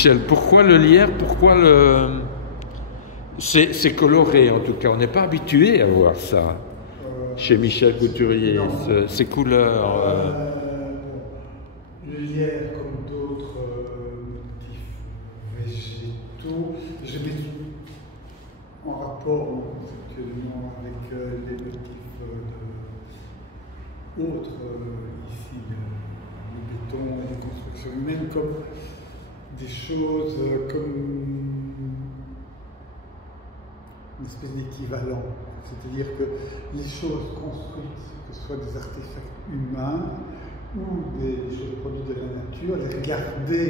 Michel, pourquoi le lierre? Pourquoi le... C'est coloré en tout cas, on n'est pas habitué à voir ça chez Michel Couturier, ces couleurs. Le lierre, comme d'autres motifs végétaux, je mets en rapport conceptuellement avec les motifs autres, ici, le béton et les constructions humaines, comme des choses comme une espèce d'équivalent. C'est-à-dire que les choses construites, que ce soit des artefacts humains ou des choses produites de la nature, les regarder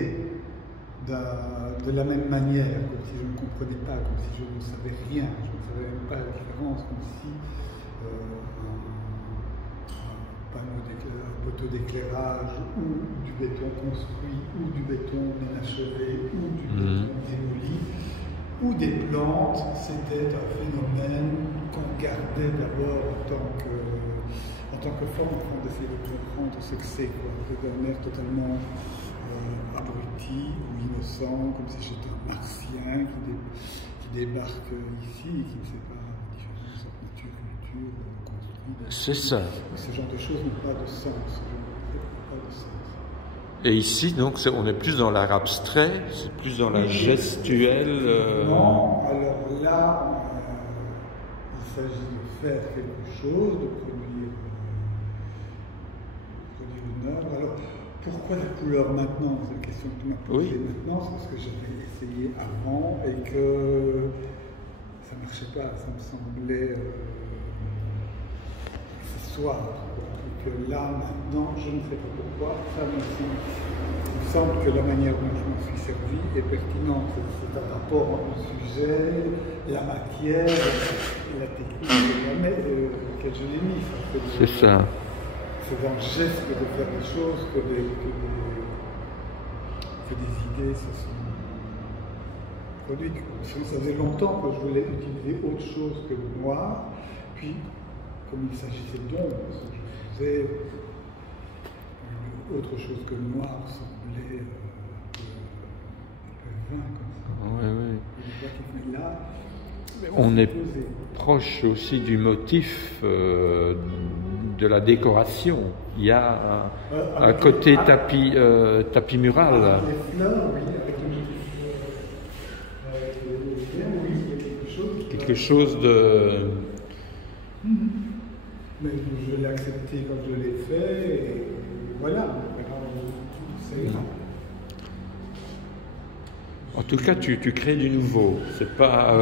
de la même manière, comme si je ne comprenais pas, comme si je ne savais rien, je ne savais même pas la différence, comme si un poteau d'éclairage ou du béton construit ou du béton inachevé ou du béton démoli ou des plantes, c'était un phénomène qu'on regardait d'abord en tant que forme, en train d'essayer de comprendre ce que c'est, d'un air totalement abruti ou innocent, comme si j'étais un martien qui débarque ici et qui ne sait pas la différence entre nature, culture, construit. C'est ça. Ce genre de choses n'ont pas de sens. Et ici, donc, on est plus dans l'art abstrait, c'est plus dans la gestuelle. Non, alors là, il s'agit de faire quelque chose, de produire une œuvre. Alors, pourquoi la couleur maintenant? C'est la question que tu m'as posée maintenant, c'est parce que j'avais essayé avant et que ça ne marchait pas, ça me semblait accessoire. Que là, maintenant, je ne sais pas pourquoi, ça me semble que la manière dont je m'en suis servi est pertinente. C'est un rapport entre le sujet, la matière et la technique laquelle je l'ai mis. C'est ça. C'est dans le geste de faire des choses que des idées se sont produites. Sinon, ça faisait longtemps que je voulais utiliser autre chose que le noir, puis, comme il s'agissait d'ombre, autre chose que le noir semblait un peu vain comme ça. Oui. On est proche aussi du motif de la décoration. Il y a un côté tapis mural. Avec les fleurs, oui, avec le motif oui, il y a quelque chose de... Mais je l'ai accepté quand je l'ai fait, et voilà, c'est grave. En tout cas, tu crées du nouveau. C'est pas...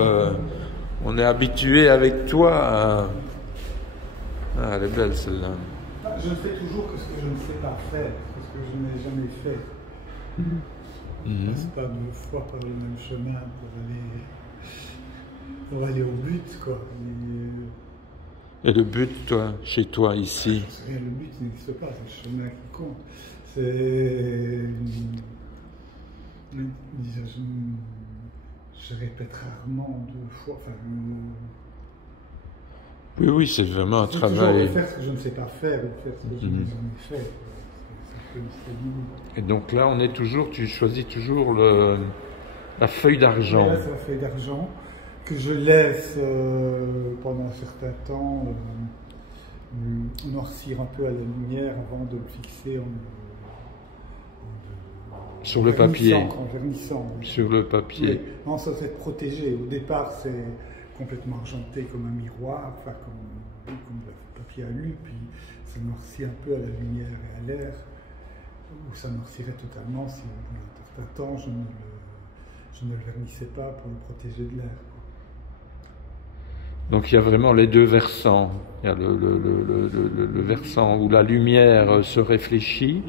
on est habitué avec toi à... Ah, elle est belle celle-là. Je fais toujours que ce que je ne sais pas faire, ce que je n'ai jamais fait. Je ne passe pas 2 fois par le même chemin pour aller au but, quoi. Et le but, toi, chez toi, ici? Le but n'existe pas, c'est le chemin qui compte. C'est... Je répète rarement 2 fois. Enfin, oui, c'est vraiment un travail. Toujours faire ce que je ne sais pas faire, ou faire ce que je n'ai jamais fait. Et donc là, on est toujours, tu choisis toujours la feuille d'argent. Là, c'est la feuille d'argent que je laisse pendant un certain temps noircir un peu à la lumière avant de le fixer sur le papier. En vernissant. Sur le papier. Oui. Non, ça c'est protégé. Au départ, c'est complètement argenté comme un miroir, enfin comme le papier alu, puis ça noircit un peu à la lumière et à l'air, ou ça noircirait totalement si au bout d'un certain temps je ne le vernissais pas pour le protéger de l'air. Donc il y a vraiment les 2 versants. Il y a le versant où la lumière se réfléchit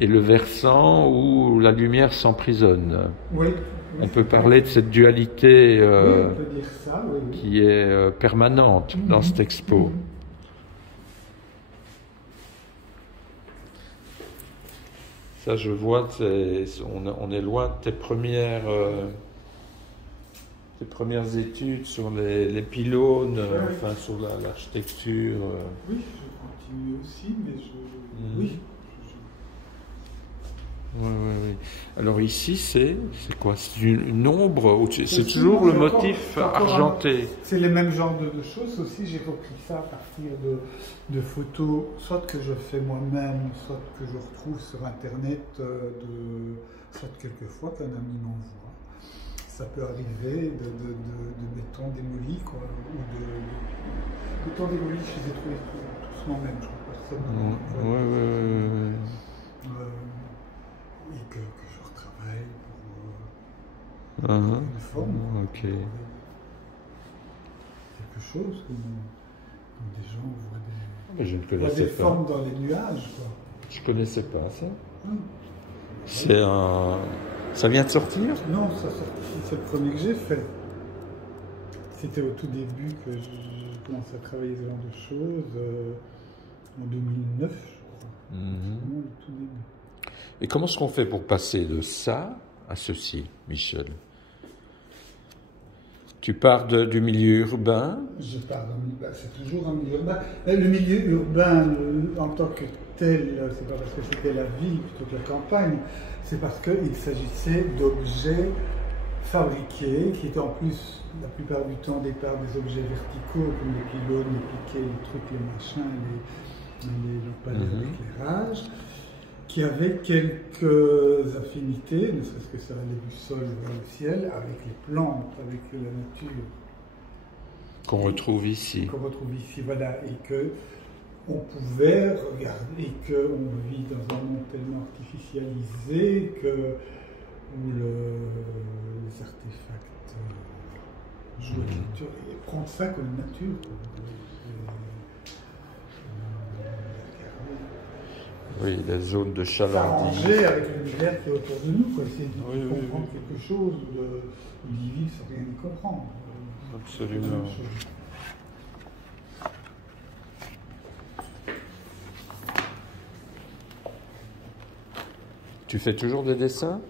et le versant où la lumière s'emprisonne. Oui. On peut parler de cette dualité on peut dire ça, qui est permanente dans cette expo. Ça, je vois, on est loin de tes premières études sur les pylônes, enfin sur l'architecture. Oui, je continue aussi, mais oui. Oui. Alors ici, c'est quoi? C'est une ombre ou c'est toujours le motif argenté? C'est les mêmes genres de choses aussi. J'ai repris ça à partir de photos, soit que je fais moi-même, soit que je retrouve sur Internet, soit quelquefois qu'un ami m'envoie. Ça peut arriver de béton démoli, quoi, ou de béton démoli. Je les ai trouvés tous moi-même, je crois, personne. Ouais. Et que je retravaille pour une forme. Ok. Quelque chose comme des gens voient Mais je ne connaissais des pas. formes dans les nuages, quoi. Je connaissais pas ça. C'est un. Ça vient de sortir? Non, ça sortit, c'est le premier que j'ai fait. C'était au tout début que j'ai commencé à travailler ce genre de choses, en 2009, je crois. Vraiment le tout début. Et comment est-ce qu'on fait pour passer de ça à ceci, Michel? Tu pars du milieu urbain? Je pars d'un milieu, c'est toujours un milieu urbain. Mais le milieu urbain, en tant que tel, c'est pas parce que c'était la ville plutôt que la campagne, c'est parce qu'il s'agissait d'objets fabriqués, qui étaient en plus, la plupart du temps, des objets verticaux, comme les pylônes, les piquets, les trucs, les machins, les lampadaires d'éclairage, qui avaient quelques affinités, ne serait-ce que ça allait du sol vers le ciel, avec les plantes, avec la nature. Qu'on retrouve ici. Qu'on retrouve ici, voilà, et que on pouvait regarder, et qu'on vit dans un monde tellement artificialisé où les artefacts jouent avec la nature, et prendre ça comme nature. Oui, la zone de chalandise. Arranger avec l'univers qui est autour de nous, quoi. Essayer de comprendre quelque chose, d'y vivre sans rien y comprendre. Absolument. Tu fais toujours des dessins?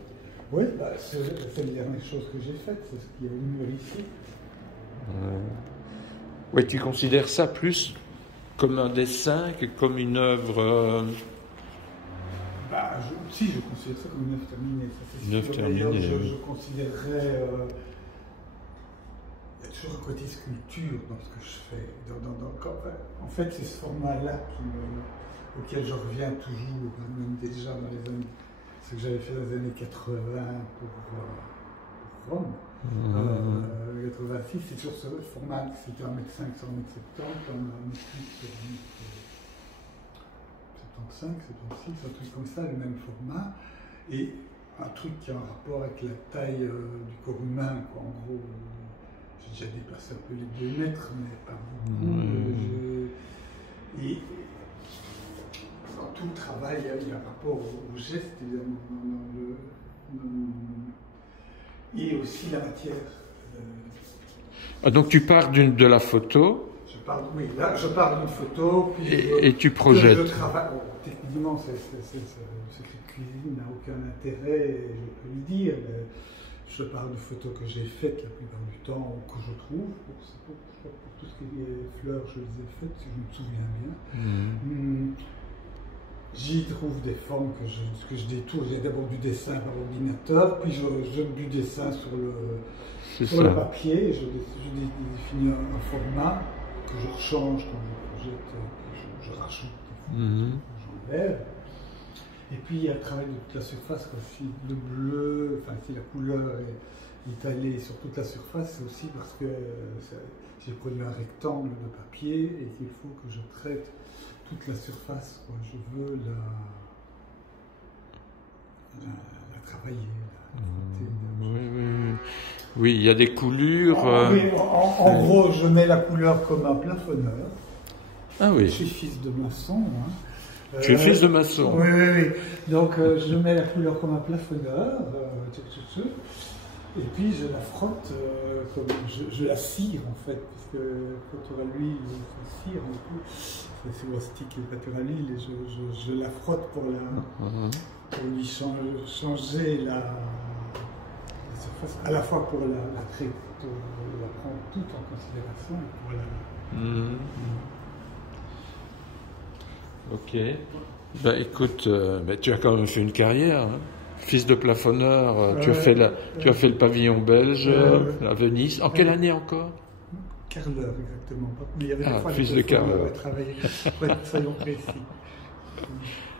Oui, c'est les dernières choses que j'ai faites, c'est ce qui est au mur ici. Oui, tu considères ça plus comme un dessin que comme une œuvre Si, je considère ça comme une œuvre terminée. Une œuvre terminée. Je considérerais. Il y a toujours un côté sculpture dans ce que je fais. En fait, c'est ce format-là auquel je reviens toujours, même déjà dans les années. Ce que j'avais fait dans les années 80 pour Rome. 86, c'est toujours ce format, c'était 1m5 sur 1m70, 1m8 sur 1m75, 76, un truc comme ça, le même format. Et un truc qui a un rapport avec la taille du corps humain, quoi. En gros, j'ai déjà dépassé un peu les 2 mètres, mais pas beaucoup. Et dans tout le travail, il y a un rapport au geste, évidemment, et aussi la matière. donc tu pars de la photo. Oui, là je pars d'une photo, puis et tu projettes. Je travaille. Techniquement, ce secret de cuisine n'a aucun intérêt, je peux le dire. Je pars de photos que j'ai faites la plupart du temps, que je trouve. Pour tout ce qui est fleurs, je les ai faites, si je me souviens bien. J'y trouve des formes que je détourne. J'ai d'abord du dessin par ordinateur, puis je du dessin sur le papier. Je définis un format que je rechange quand je projette, que je rajoute des formes, j'enlève. Et puis à travers toute la surface, si le bleu, enfin si la couleur est étalée sur toute la surface, c'est aussi parce que j'ai produit un rectangle de papier et qu'il faut que je traite toute la surface, quoi. Je veux la travailler, Oui, il y a des coulures. En gros, je mets la couleur comme un plafonneur. Ah oui. Je suis fils de maçon. Tu es fils de maçon. Oui. Donc je mets la couleur comme un plafonneur. Et puis je la frotte, comme je la cire en fait, parce que quand on a l'huile, il faut cire un peu. C'est wastique et pâture à l'huile, et je la frotte pour lui changer la surface, à la fois pour la prendre toute en considération et pour la. Ok. Ben écoute, tu as quand même fait une carrière. Hein. Fils de plafonneur, tu as fait le pavillon belge à Venise. En quelle année encore? Carleur, exactement. Mais il y avait des fois fils de Carleur. Travailler, soyons précis.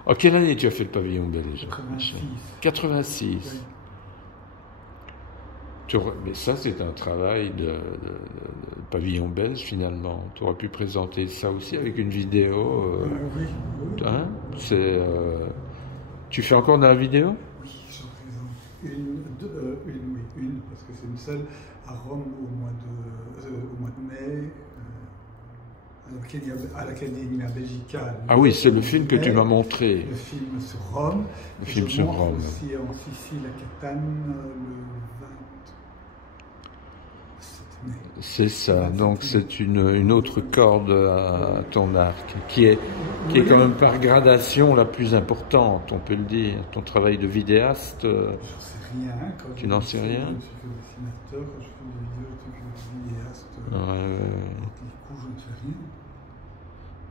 En quelle année tu as fait le pavillon belge? 86. 86. Oui. Mais ça, c'est un travail de pavillon belge, finalement. Tu aurais pu présenter ça aussi avec une vidéo. Oui. Hein? Tu fais encore de la vidéo? Oui, j'en présente une, parce que c'est une seule à Rome au mois de mai, à l'Académie Belgica. Ah oui, c'est le film que tu m'as montré. Le film sur Rome. Le film sur Rome. Aussi en Sicile, à Catane, le 27 mai. C'est ça, donc c'est une autre corde à ton arc, qui est quand même par gradation la plus importante, on peut le dire. Ton travail de vidéaste, j'en sais rien. Tu n'en sais rien? Je suis dessinateur, quand je fais des vidéos, je suis vidéaste. Ouais. Du coup, je ne sais rien.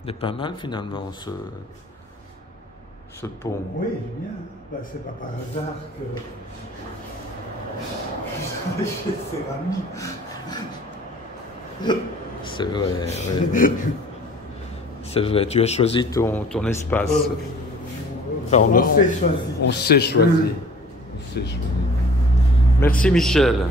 C'est pas mal finalement ce pont. Oui, j'aime bien. Bah, c'est pas par hasard que je fais céramique. C'est vrai, ouais. C'est vrai, tu as choisi ton espace. On s'est choisi. On s'est choisi. Merci Michel.